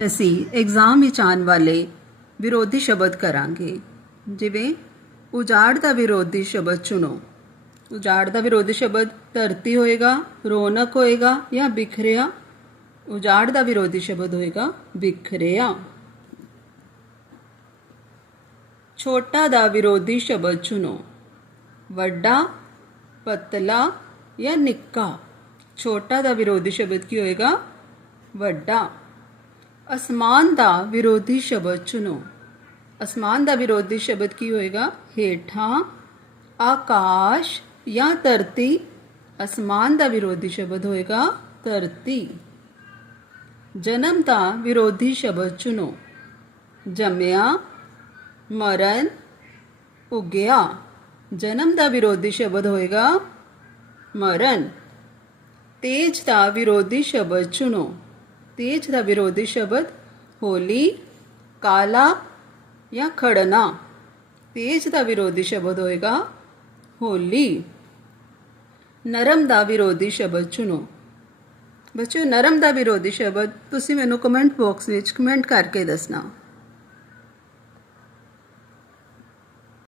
ਅਸੀਂ ਐਗਜ਼ਾਮ ਵਿੱਚ ਆਉਣ ਵਾਲੇ ਵਿਰੋਧੀ ਸ਼ਬਦ ਕਰਾਂਗੇ ਜਿਵੇਂ ਉਜਾੜ ਦਾ ਵਿਰੋਧੀ ਸ਼ਬਦ ਚੁਣੋ ਉਜਾੜ ਦਾ ਵਿਰੋਧੀ ਸ਼ਬਦ ਧਰਤੀ ਹੋਏਗਾ ਰੌਣਕ ਹੋਏਗਾ ਜਾਂ ਬਿਖਰਿਆ ਉਜਾੜ ਦਾ ਵਿਰੋਧੀ ਸ਼ਬਦ ਹੋਏਗਾ ਬਿਖਰਿਆ ਛੋਟਾ ਦਾ ਵਿਰੋਧੀ ਸ਼ਬਦ ਚੁਣੋ ਵੱਡਾ ਪਤਲਾ ਜਾਂ ਨਿੱਕਾ ਛੋਟਾ ਦਾ ਵਿਰੋਧੀ ਸ਼ਬਦ ਕੀ ਹੋਏਗਾ ਵੱਡਾ असमान का विरोधी शब्द चुनो। असमान का विरोधी शब्द की होएगा? हेठा, आकाश या धरती। असमान का विरोधी शब्द होएगा धरती। जन्म का विरोधी शब्द चुनो। जमया मरण उगया जन्म का विरोधी शब्द होएगा मरण तेज का विरोधी शब्द चुनो। ਤੇਜ ਦਾ ਵਿਰੋਧੀ ਸ਼ਬਦ ਹੋਲੀ, ਕਾਲਾ ਜਾਂ ਖੜਨਾ। ਤੇਜ ਦਾ ਵਿਰੋਧੀ ਸ਼ਬਦ ਹੋਏਗਾ ਹੋਲੀ। ਨਰਮ ਦਾ ਵਿਰੋਧੀ ਸ਼ਬਦ ਚੁਣੋ। ਬੱਚਿਓ, ਨਰਮ ਦਾ ਵਿਰੋਧੀ ਸ਼ਬਦ ਤੁਸੀਂ ਮੈਨੂੰ ਕਮੈਂਟ ਬਾਕਸ ਵਿੱਚ ਕਮੈਂਟ ਕਰਕੇ ਦੱਸਣਾ।